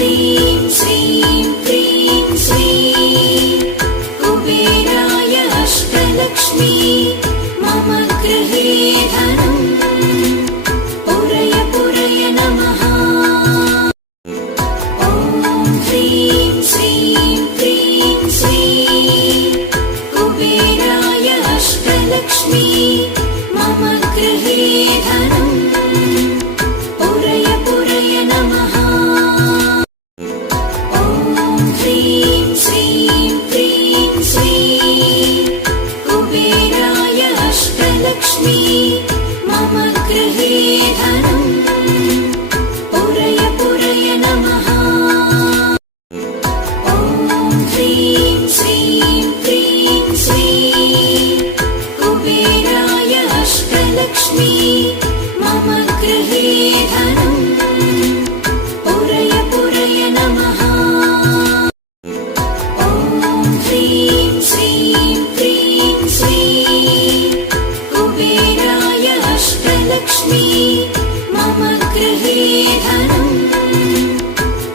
ह्रीं श्रीं क्रीं श्रीं कुबेराय अष्टलक्ष्मी मम गृहे धनम् पुरय पुरय नमः। ॐ ह्रीं श्रीं क्रीं श्रीं कुबेराय अष्टलक्ष्मी मम गृहे धनम् पुरय पुरय नमः। ॐ ह्रीं श्रीं क्रीं श्रीं कुबेराय अष्टलक्ष्मी मम गृहे धनम् पुरय पुरय नमः। ॐ ह्रीं श्रीं क्रीं श्रीं कुबेराय अष्टलक्ष्मी मम गृहे धनम् पुरय पुरय नमः। ॐ ह्रीं श्रीं क्रीं श्रीं कुबेराय अष्टलक्ष्मी मम गृहे धनम्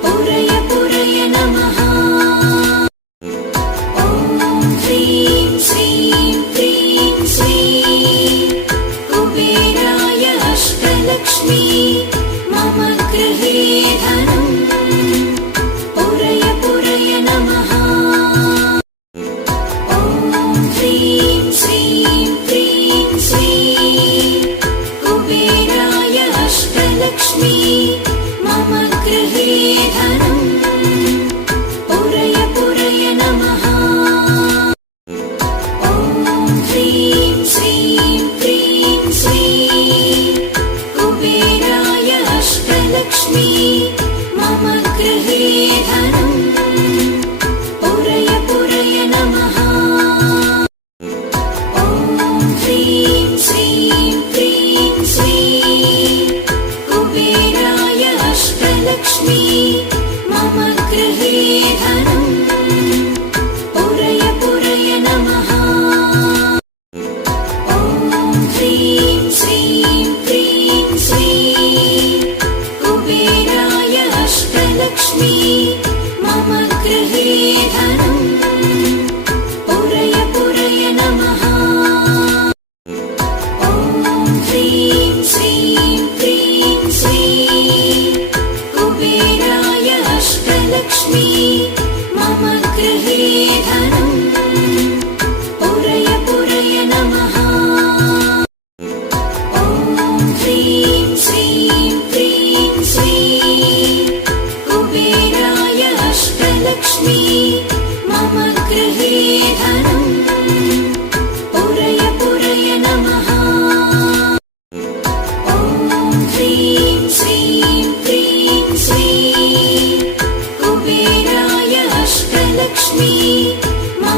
पुरय पुरय नमः। ॐ ह्रीं श्रीं क्रीं श्रीं कुबेराय अष्टलक्ष्मी मम गृहे धनम् पुरय पुरय नमः। ॐ ह्रीं श्रीं क्रीं श्रीं कुबेराय अष्टलक्ष्मी मम गृहे धनम् पुरय पुरय नमः। ॐ ह्रीं श्रीं क्रीं श्रीं कुबेराय अष्टलक्ष्मी मम गृहे धनम् पुरय पुरय नमः। ॐ ह्रीं श्रीं क्रीं श्रीं कुबेराय अष्टलक्ष्मी मम गृहे धनम् पुरय पुरय नमः। ॐ ह्रीं श्रीं क्रीं श्रीं कुबेराय अष्टलक्ष्मी मम गृहे धनम् पुरय पुरय नमः। ॐ ह्रीं श्रीं क्रीं श्रीं कुबेराय अष्टलक्ष्मी मम गृहे धनम् पुरय पुरय नमः। ॐ ह्रीं श्रीं क्रीं श्रीं कुबेराय अष्टलक्ष्मी मम गृहे धनम् पुरय पुरय नमः। ॐ ह्रीं श्रीं क्रीं श्रीं कुबेराय अष्टलक्ष्मी मम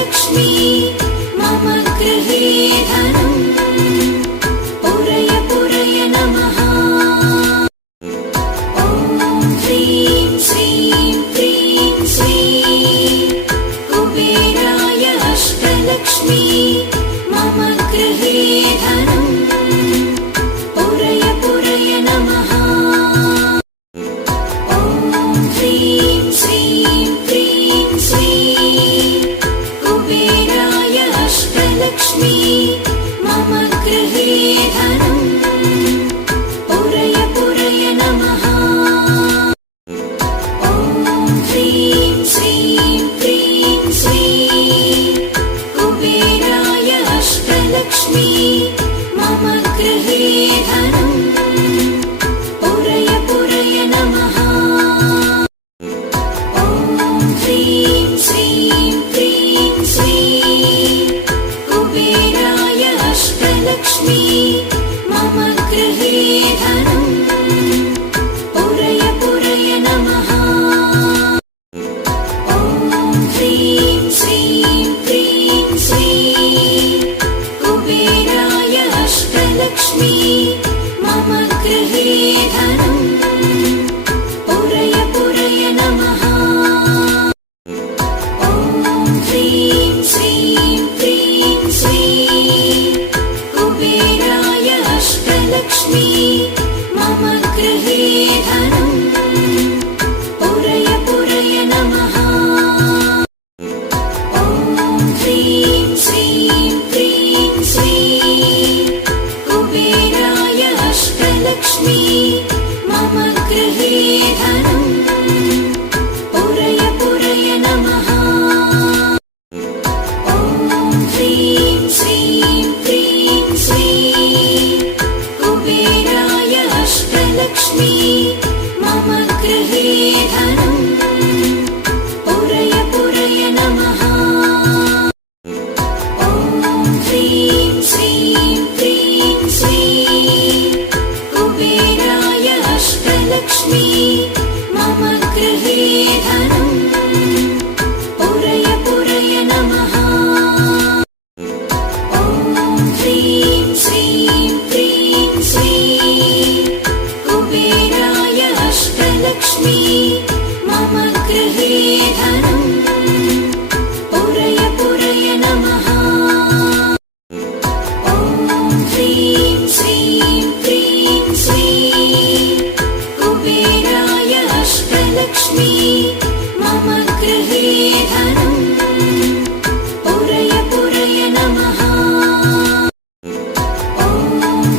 अष्टलक्ष्मी मम गृहे धनम् पुरय पुरय नमः। ॐ ह्रीं श्रीं क्रीं श्रीं कुबेराय अष्टलक्ष्मी मम गृहे धनम् पुरय पुरय नमः। ॐ ह्रीं श्रीं क्रीं श्रीं कुबेराय अष्टलक्ष्मी मम गृहे धनम् पुरय पुरय नमः। ॐ ह्रीं श्रीं क्रीं श्रीं कुबेराय अष्टलक्ष्मी मम गृहे धनम् पुरय पुरय नमः। ॐ ह्रीं श्रीं क्रीं श्रीं कुबेराय अष्टलक्ष्मी मम गृहे धनम् पुरय पुरय नमः। ॐ ह्रीं श्रीं क्रीं श्रीं कुबेराय अष्टलक्ष्मी मम गृहे धनम् पुरय पुरय नमः। ॐ ह्रीं श्रीं क्रीं श्रीं कुबेराय अष्टलक्ष्मी मम गृहे धनम् पुरय पुरय नमः। ॐ ह्रीं श्रीं क्रीं श्रीं कुबेराय अष्टलक्ष्मी मम गृहे धनम् पुरय पुरय नमः। ॐ ह्रीं श्रीं क्रीं श्रीं कुबेराय अष्टलक्ष्मी मम गृहे धनम् पुरय पुरय नमः। ॐ ह्रीं श्रीं क्रीं श्रीं कुबेराय अष्टलक्ष्मी मम गृहे धनम् पुरय पुरय नमः। ॐ ह्रीं श्रीं क्रीं श्रीं कुबेराय अष्टलक्ष्मी मम गृहे धनम् पुरय पुरय नमः। ॐ ह्रीं श्रीं क्रीं श्रीं कुबेराय अष्टलक्ष्मी मम गृहे धनम् पुरय पुरय नमः। ॐ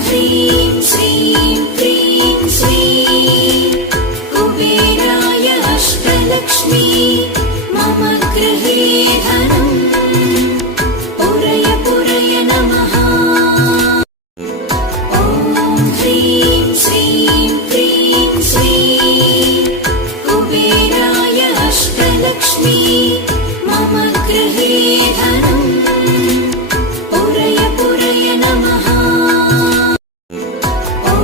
ह्रीं श्रीं क्रीं श्रीं कुबेराय अष्टलक्ष्मी मम गृहे धनम् पुरय पुरय नमः। ॐ ह्रीं श्रीं क्रीं श्रीं कुबेराय अष्टलक्ष्मी मम गृहे धनम् पुरय पुरय नमः। ॐ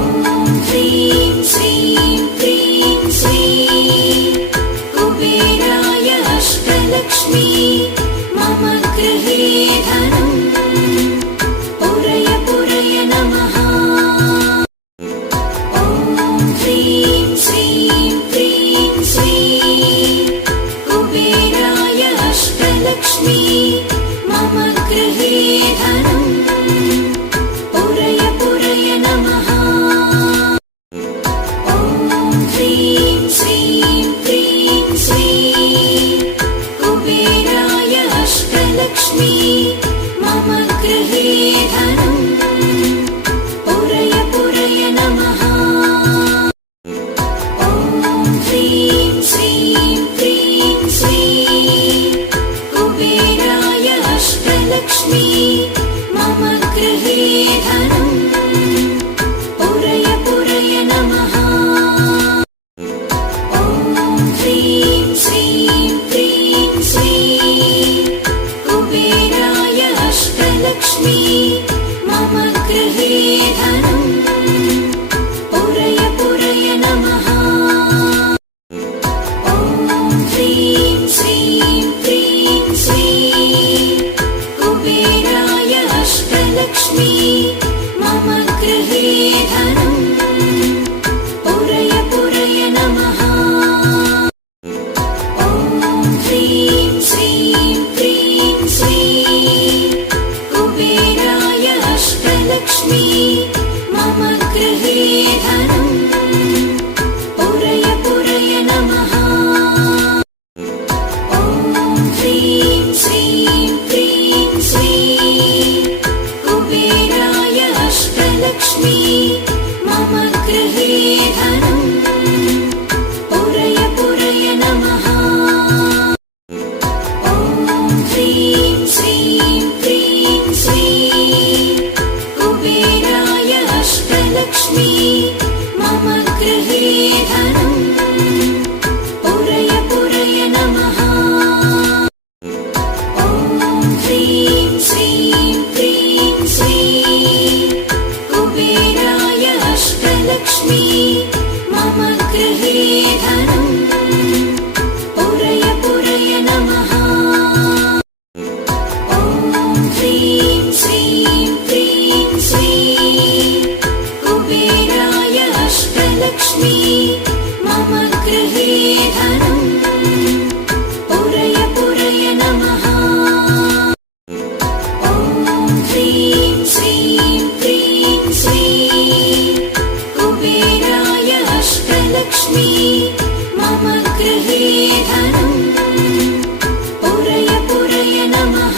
ह्रीं श्रीं क्रीं श्रीं कुबेराय अष्टलक्ष्मी मम गृहे धनम् पुरय पुरय नमः। ॐ ह्रीं श्रीं क्रीं श्रीं कुबेराय अष्टलक्ष्मी मम गृहे धनम् पुरय पुरय नमः। ॐ ह्रीं श्रीं क्रीं श्रीं कुबेराय अष्टलक्ष्मी मम गृहे धनम् पुरय पुरय नमः। ॐ ह्रीं श्रीं क्रीं श्रीं कुबेराय अष्टलक्ष्मी मम गृहे धनम् पुरय पुरय नमः। ॐ ह्रीं श्रीं क्रीं श्रीं कुबेराय अष्टलक्ष्मी मम गृहे धनम् पुरय पुरय नमः। ॐ ह्रीं श्रीं क्रीं श्रीं अष्टलक्ष्मी मम गृहे धनम् पुरय पुरय नमः। ॐ ह्रीं श्रीं क्रीं श्रीं कुबेराय अष्टलक्ष्मी मम गृहे धनम् पुरय पुरय नमः। ॐ ह्रीं श्रीं क्रीं श्रीं कुबेराय अष्टलक्ष्मी मम गृहे धनम् पुरय पुरय नमः। ॐ ह्रीं श्रीं क्रीं श्रीं कुबेराय अष्टलक्ष्मी मम गृहे धनम् पुरय पुरय नमः। ॐ ह्रीं श्रीं क्रीं श्रीं कुबेराय अष्टलक्ष्मी मम गृहे धनम् पुरय पुरय नमः। ॐ ह्रीं श्रीं क्रीं श्रीं कुबेराय अष्टलक्ष्मी मम गृहे धनम् पुरय पुरय नमः। ॐ ह्रीं श्रीं क्रीं श्रीं कुबेराय अष्टलक्ष्मी मम गृहे धनम् पुरय पुरय नमः।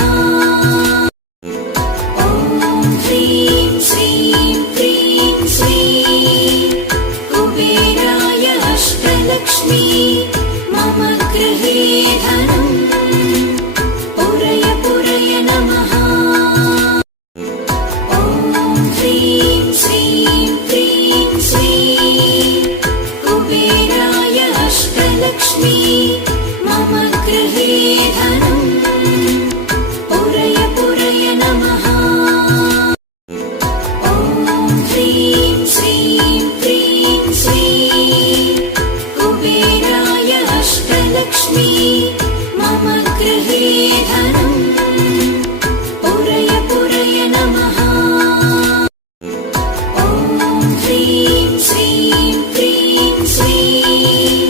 ॐ ह्रीं श्रीं क्रीं श्रीं कुबेराय अष्टलक्ष्मी मम गृहे धनम् पुरय पुरय नमः। ॐ ह्रीं श्रीं क्रीं श्रीं कुबेराय अष्टलक्ष्मी मम गृहे धनम् पुरय पुरय नमः। ॐ ह्रीं श्रीं क्रीं श्रीं कुबेराय अष्टलक्ष्मी मम गृहे धनम् पुरय पुरय नमः। ॐ ह्रीं श्रीं क्रीं श्रीं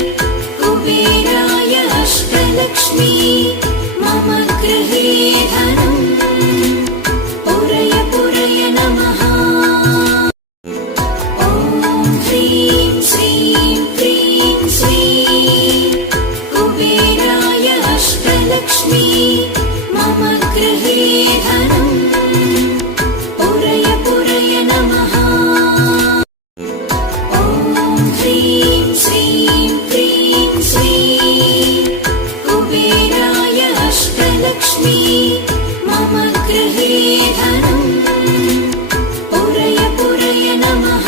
कुबेराय अष्टलक्ष्मी मम गृहे धनम् पुरय पुरय नमः। ॐ ह्रीं श्रीं क्रीं श्रीं कुबेराय अष्टलक्ष्मी मम गृहे धनम् पुरय पुरय नमः। ॐ ह्रीं श्रीं क्रीं श्रीं कुबेराय अष्टलक्ष्मी मम गृहे धनम् पुरय पुरय नमः।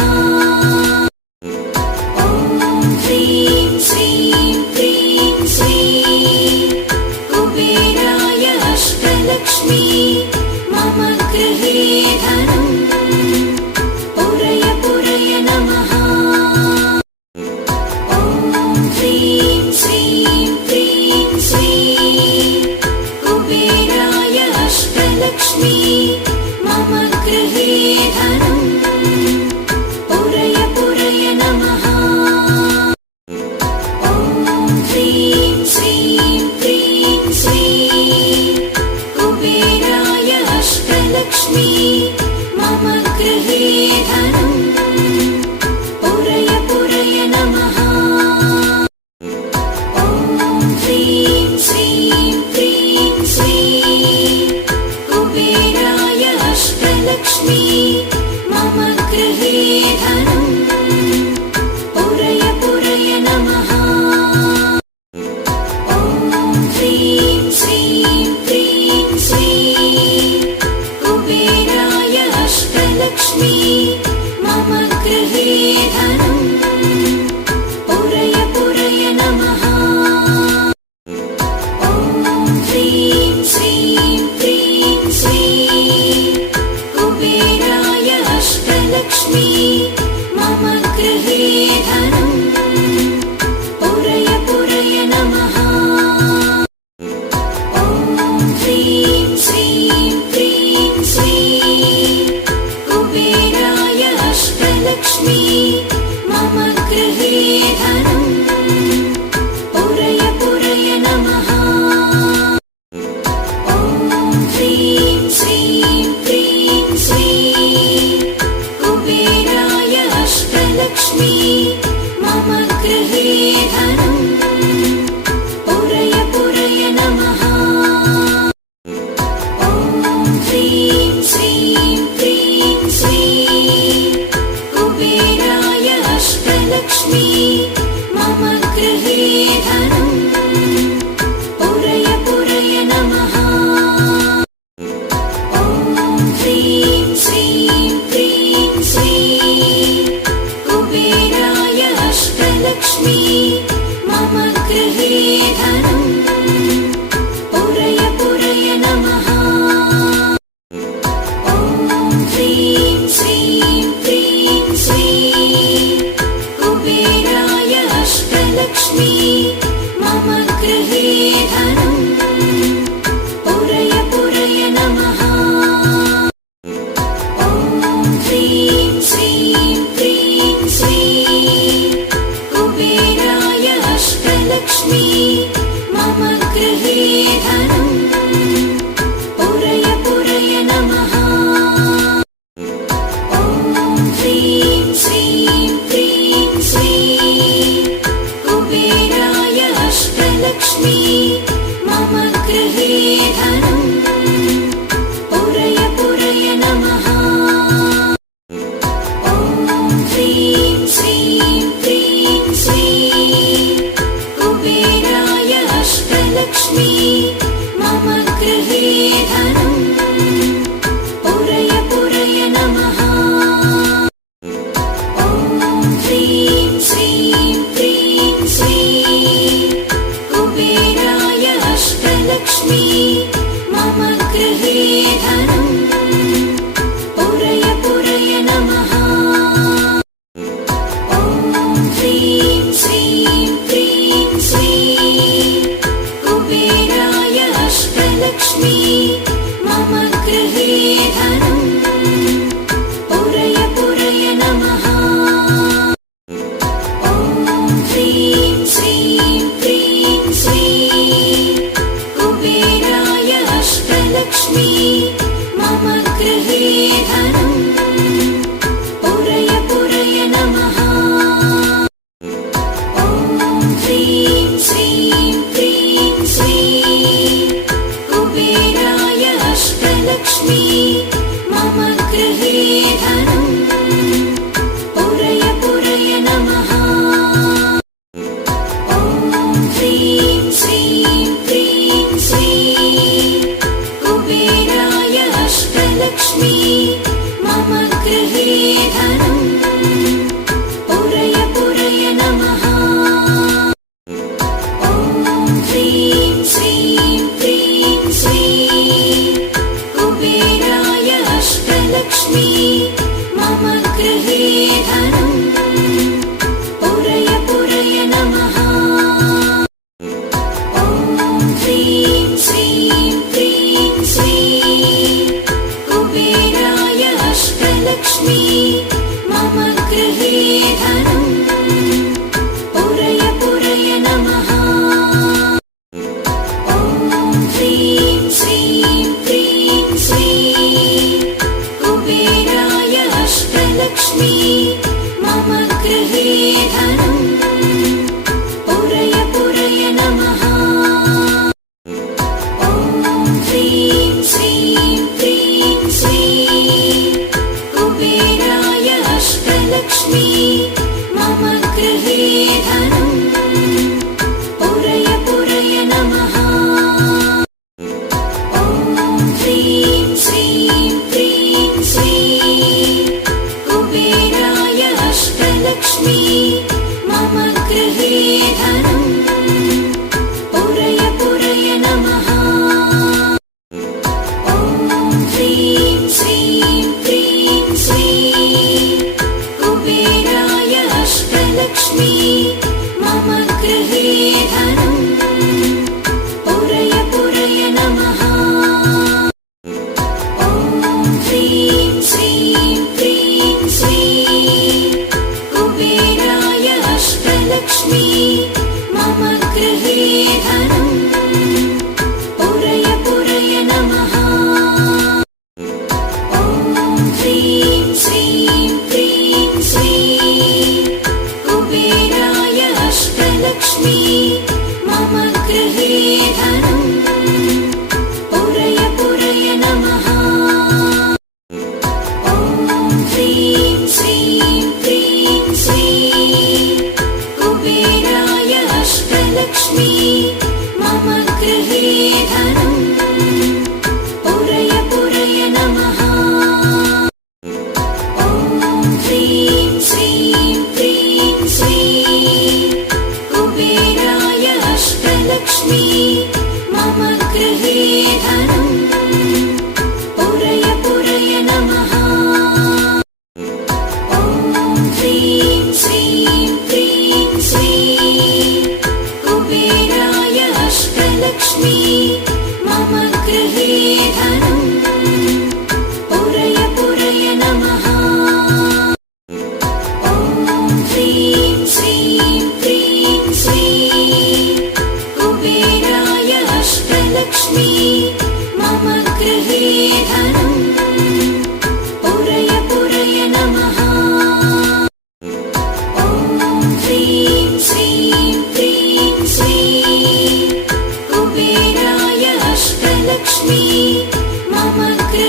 ॐ ह्रीं श्रीं क्रीं श्रीं कुबेराय अष्टलक्ष्मी मम गृहे धनम् पुरय पुरय नमः। ॐ ह्रीं श्रीं क्रीं श्रीं कुबेराय अष्टलक्ष्मी मम गृहे धनम् पुरय पुरय नमः। ॐ ह्रीं श्रीं क्रीं श्रीं कुबेराय अष्टलक्ष्मी मम गृहे धनम् पुरय पुरय नमः। ॐ ह्रीं श्रीं क्रीं श्रीं कुबेराय अष्टलक्ष्मी मम गृहे धनम् पुरय पुरय नमः। ॐ ह्रीं श्रीं क्रीं श्रीं कुबेराय अष्टलक्ष्मी मम गृहे धनम् पुरय पुरय नमः। ॐ ह्रीं श्रीं क्रीं श्रीं कुबेराय अष्टलक्ष्मी मम गृहे धनम् पुरय पुरय नमः। ॐ ह्रीं श्रीं क्रीं श्रीं ह्रीं श्रीं क्रीं श्रीं कुबेराय अष्टलक्ष्मी मम गृहे धनम् पुरय पुरय नमः। ॐ ह्रीं श्रीं क्रीं श्रीं कुबेराय अष्टलक्ष्मी मम गृहे धनम् पुरय पुरय नमः। ॐ ह्रीं श्रीं क्रीं श्रीं कुबेराय अष्टलक्ष्मी मम गृहे धनम् पुरय पुरय नमः। ॐ ह्रीं श्रीं क्रीं श्रीं कुबेराय अष्टलक्ष्मी मम गृहे धनम् पुरय पुरय नमः। ॐ ह्रीं श्रीं क्रीं श्रीं कुबेराय अष्टलक्ष्मी मम गृहे धनम् पुरय पुरय नमः। ॐ ह्रीं श्रीं क्रीं श्रीं कुबेराय अष्टलक्ष्मी मम गृहे धनम् पुरय पुरय नमः। ॐ ह्रीं श्रीं क्रीं श्रीं कुबेराय अष्टलक्ष्मी मम गृहे धनम् पुरय पुरय नमः। ॐ ह्रीं श्रीं क्रीं श्रीं कुबेराय अष्टलक्ष्मी मम गृहे धनम् पुरय पुरय नमः। ॐ ह्रीं श्रीं क्रीं श्रीं कुबेराय अष्टलक्ष्मी मम गृहे धनम् पुरय पुरय नमः। ॐ ह्रीं श्रीं क्रीं श्रीं कुबेराय अष्टलक्ष्मी मम गृहे धनम् पुरय पुरय नमः। ॐ ह्रीं श्रीं क्रीं श्रीं कुबेराय अष्टलक्ष्मी मम गृहे धनम् पुरय पुरय नमः। ॐ ह्रीं श्रीं क्रीं श्रीं कुबेराय अष्टलक्ष्मी मम गृहे धनम् पुरय पुरय नमः। ॐ ह्रीं श्रीं क्रीं श्रीं कुबेराय अष्टलक्ष्मी मम गृहे धनम् पुरय पुरय नमः। ॐ ह्रीं श्रीं क्रीं श्रीं कुबेराय अष्टलक्ष्मी मम गृहे धनम् पुरय पुरय नमः। ॐ ह्रीं श्रीं क्रीं श्रीं कुबेराय अष्टलक्ष्मी मम गृहे धनम् पुरय पुरय नमः। ॐ ह्रीं श्रीं क्रीं श्रीं कुबेराय अष्टलक्ष्मी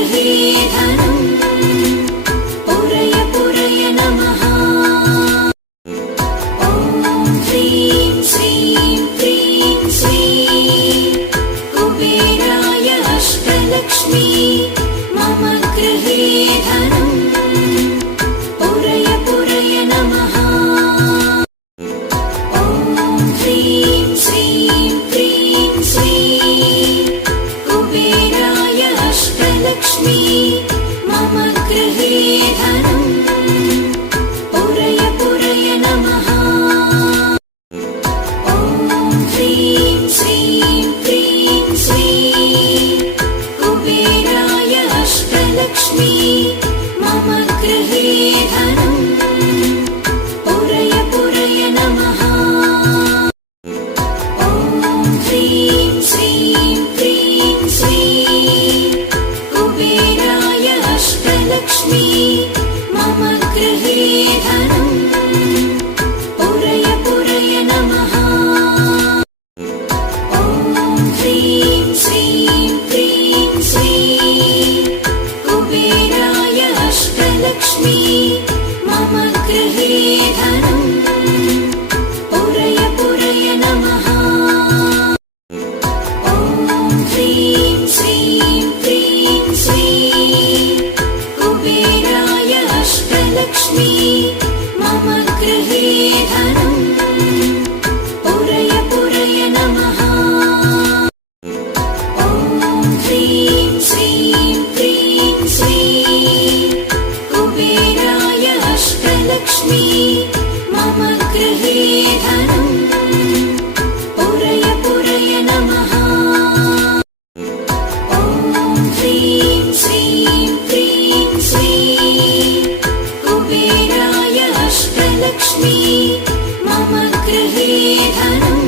गृहे धनम् पुरय पुरय नमः ॐ ह्रीं श्रीं क्रीं श्रीं कुबेराय अष्टलक्ष्मी मम गृहे धनम् पुरय पुरय नमः ॐ ह्रीं श्रीं क्रीं श्रीं कुबेराय अष्टलक्ष्मी मम गृहे धनम् पुरय पुरय नमः ॐ ह्रीं श्रीं क्रीं श्रीं कुबेराय अष्टलक्ष्मी मम गृहे धनम् पुरय पुरय नमः ॐ ह्रीं श्रीं क्रीं श्रीं कुबेराय अष्टलक्ष्मी मम गृहे धनम् पुरय पुरय नमः ॐ ह्रीं श्रीं क्रीं श्रीं कुबेराय अष्टलक्ष्मी मम गृहे धनम् पुरय पुरय नमः ॐ ह्रीं श्रीं क्रीं श्रीं कुबेराय अष्टलक्ष्मी मम गृहे धनम् पुरय पुरय नमः ॐ ह्रीं श्रीं क्रीं श्रीं कुबेराय अष्टलक्ष्मी मम गृहे धनम् पुरय पुरय नमः ॐ ह्रीं श्रीं क्रीं श्रीं कुबेराय अष्टलक्ष्मी मम गृहे धनम्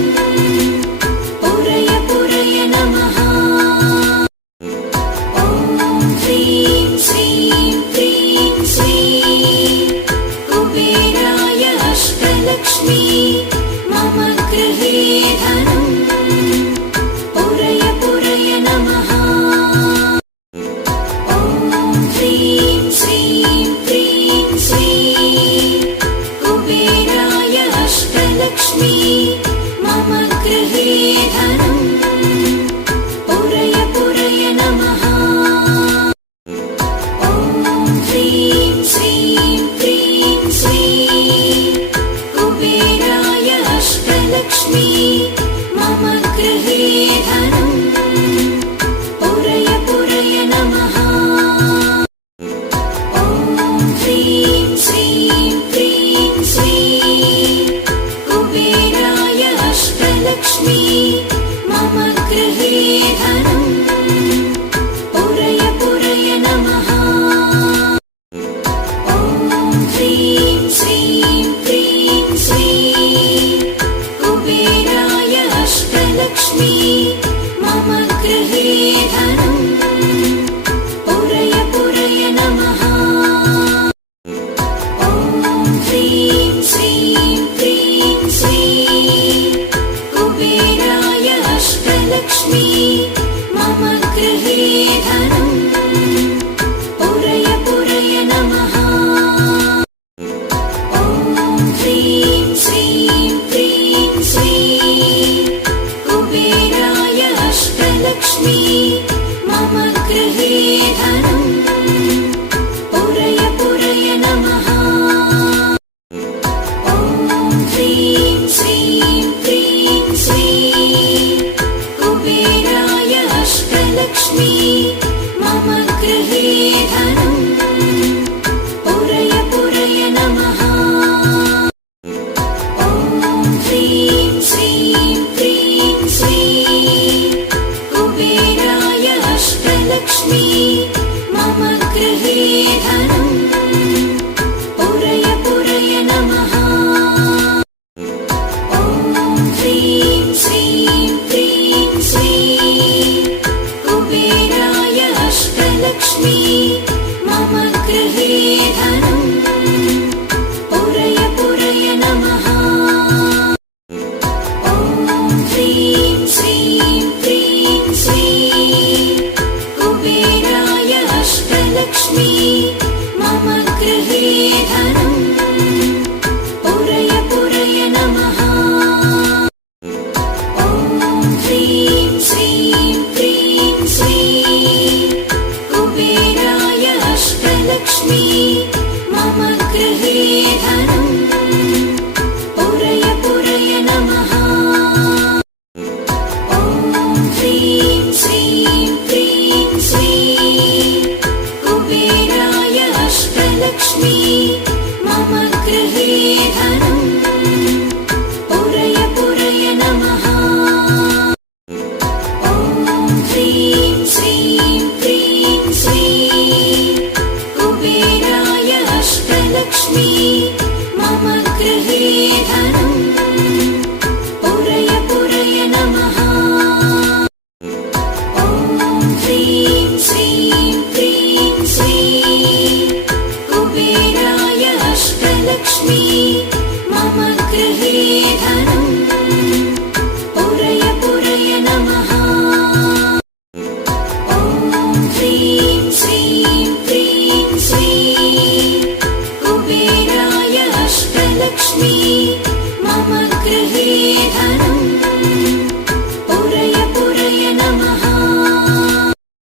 पुरय पुरय नमः ॐ ह्रीं श्रीं क्रीं श्रीं कुबेराय अष्टलक्ष्मी मम गृहे धनम् पुरय पुरय नमः ॐ ह्रीं श्रीं क्रीं श्रीं कुबेराय अष्टलक्ष्मी मम गृहे धनम् पुरय पुरय नमः ॐ ह्रीं श्रीं क्रीं श्रीं कुबेराय अष्टलक्ष्मी मम गृहे धनम् पुरय पुरय नमः ॐ ह्रीं श्रीं क्रीं श्रीं कुबेराय अष्टलक्ष्मी मम गृहे धनम् पुरय पुरय नमः ॐ ह्रीं श्रीं क्रीं श्रीं कुबेराय अष्टलक्ष्मी मम गृहे धनम् पुरय पुरय नमः ॐ ह्रीं श्रीं क्रीं श्रीं कुबेराय अष्टलक्ष्मी मम गृहे धनम् पुरय पुरय नमः ॐ ह्रीं श्रीं क्रीं श्रीं कुबेराय अष्टलक्ष्मी मम गृहे धनम् पुरय पुरय नमः ॐ ह्रीं श्रीं क्रीं श्रीं कुबेराय अष्टलक्ष्मी मम गृहे धनम् पुरय पुरय नमः ॐ ह्रीं श्रीं क्रीं श्रीं कुबेराय अष्टलक्ष्मी मम गृहे धनम् पुरय पुरय नमः ॐ ह्रीं श्रीं क्रीं श्रीं कुबेराय अष्टलक्ष्मी मम गृहे धनम् पुरय पुरय नमः ॐ ह्रीं श्रीं क्रीं श्रीं कुबेराय अष्टलक्ष्मी मम गृहे धनम् पुरय पुरय नमः ॐ ह्रीं श्रीं क्रीं श्रीं कुबेराय अष्टलक्ष्मी मम गृहे धनम् पुरय पुरय नमः ॐ ह्रीं श्रीं क्रीं श्रीं कुबेराय अष्टलक्ष्मी मम गृहे धनम् पुरय पुरय नमः ॐ ह्रीं श्रीं क्रीं श्रीं कुबेराय अष्टलक्ष्मी मम गृहे धनम् पुरय पुरय नमः ॐ ह्रीं श्रीं क्रीं श्रीं कुबेराय अष्टलक्ष्मी मम गृहे धनम्